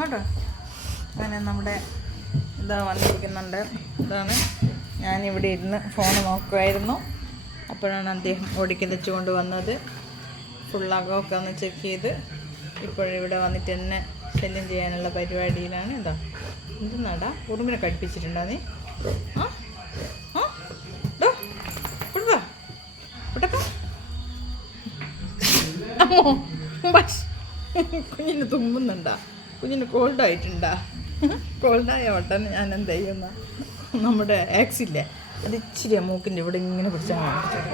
കേട്ടോ. അങ്ങനെ നമ്മുടെ ഇതാ വന്നിരിക്കുന്നുണ്ട്. ഇതാണ് ഞാനിവിടെ ഇരുന്ന് ഫോൺ നോക്കുമായിരുന്നു. അപ്പോഴാണ് അദ്ദേഹം ഓടിക്കലച്ചു കൊണ്ട് വന്നത്. ഫുള്ളകമൊക്കെ ഒന്ന് ചെക്ക് ചെയ്ത് ഇപ്പോഴിവിടെ വന്നിട്ട് എന്നെ ശല്യം ചെയ്യാനുള്ള പരിപാടിയിലാണ്. ഇതാ എന്തെന്നാടാ ഉറുമ്പിനെ കടിപ്പിച്ചിട്ടുണ്ടോ നീ? ആ ആ ഡോ കൊടുത്താ വിട്ടപ്പോ അമ്മോ ബസ് കുഞ്ഞിന് തുമ്മുന്നുണ്ടാ? കുഞ്ഞിന് കോൾഡായിട്ടുണ്ടാ? കോൾഡായ വട്ടനെ ഞാൻ എന്ത് ചെയ്യുന്ന നമ്മുടെ ആക്സില്ലേ അത് ഇച്ചിരി മൂക്കിൻ്റെ ഇവിടെ ഇങ്ങനെ പിടിച്ചാൽ കാണിച്ചത്.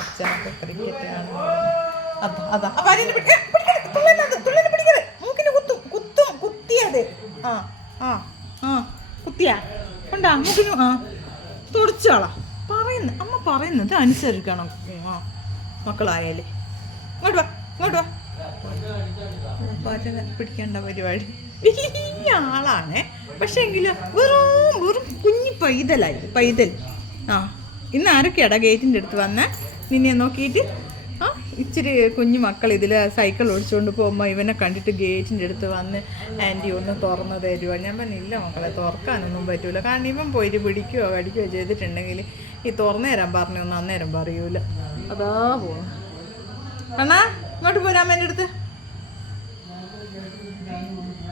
അച്ഛനൊക്കെ ക്രിക്കറ്റ് കാണുന്നത് അതാ അതാ മൂക്കിന് കുത്തും കുത്തും കുത്തിയത്. ആ ആ ആ കുത്തിയാ ഉണ്ടാ മൂക്കിന്? ആ തുടച്ചാളാ അമ്മ പറയുന്നത് അനുസരിക്കണം. ആ മക്കളായാലേ ഇങ്ങോട്ട് വാ ഇങ്ങോട്ട് വാ. പാറ്റനെ പിടിക്കേണ്ട പരിപാടി ഈ ആളാണ്. പക്ഷേ എങ്കിലും വെറും കുഞ്ഞി പൈതൽ. ആ ഇന്ന് ആരൊക്കെയാടാ ഗേറ്റിൻ്റെ അടുത്ത് വന്നേ നിന്നെ നോക്കിയിട്ട്? ആ ഇച്ചിരി കുഞ്ഞു മക്കൾ ഇതിൽ സൈക്കിൾ ഓടിച്ചുകൊണ്ട് പോകുമ്പോൾ ഇവനെ കണ്ടിട്ട് ഗേറ്റിൻ്റെ അടുത്ത് വന്ന് ആൻറ്റി ഒന്ന് തുറന്ന് തരുമോ? ഞാൻ പറഞ്ഞില്ല മക്കളെ, തുറക്കാനൊന്നും പറ്റൂല. കാരണം ഇവൻ പോയിട്ട് പിടിക്കുകയോ കടിക്കുകയോ ചെയ്തിട്ടുണ്ടെങ്കിൽ ഈ തുറന്നു തരാൻ പറഞ്ഞൊന്നും അന്നേരം പറയൂല. അതാ പോകുന്നു. അണ്ണാ ഇങ്ങോട്ട് പോരാൻ എൻ്റെ അടുത്ത്.